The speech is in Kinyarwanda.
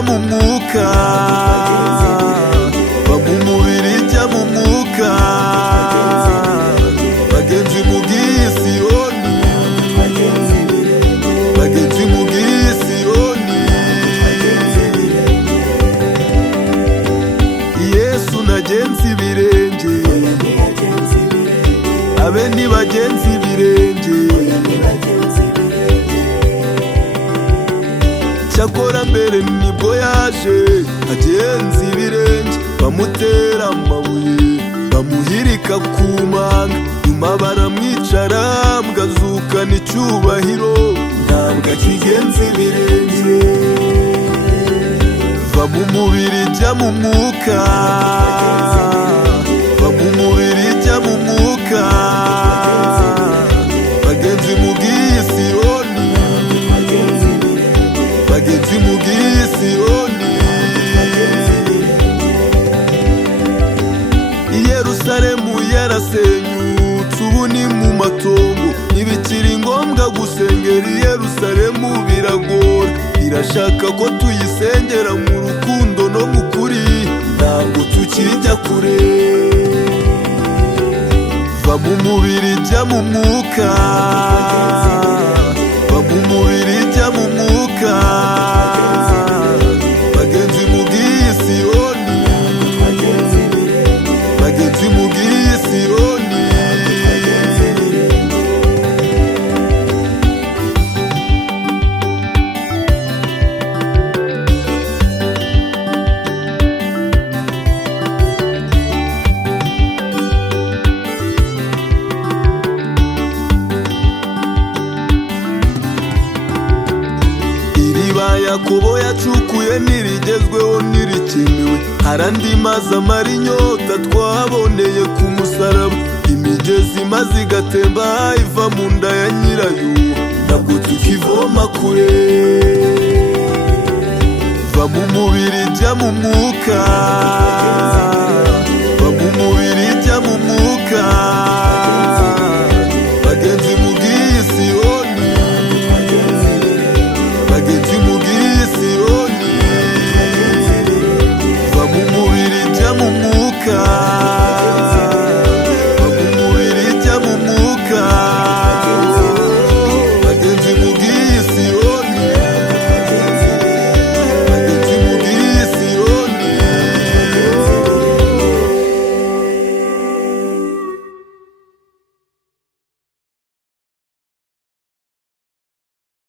jya mu mwuka, va mu mubiri jya mu mwuka. Bagenzi mugiye Siyoni, bagenzi mugiye Siyoni. Yesu nagenzi ibirenge, abe ni bagenzi ibirenge. Cyakora mbere nibwo yaje agenza ibirenge, bamutera amabuye bamuhirika ku manga. Nyuma baramwicara mbwazukana icyubahiro, ntabwo akigenza ibirenge. Va mu mubiri jya mu mwuka, va mu mubiri jya mu mwuka. Bagenzi mugiye Siyoni, bagenzi mugiye Siyoni. Yerusalemu yarasenyutse, ubu ni mu matongo. Ntibikiri ngombwa gusengera i Yerusalemu, biragora. Irashaka ko tuyisengera mu rukundo no mu kuri, ntabwo tukijya kure. Va mu mubiri jya mu mwuka, va mu mubiri jya mu mwuka. Bagenzi mugiye Siyoni, bagenzi mugiye Siyoni. Iriba Yakobo yacukuye ntirigezweho ntirikenewe, hari andi mazi amara inyota twaboneye ku musaraba. Imigezi maze igatemba iva mu nda ya nyirayo, ntabwo tukivoma kure. Va mu mubiri jya mu mwuka,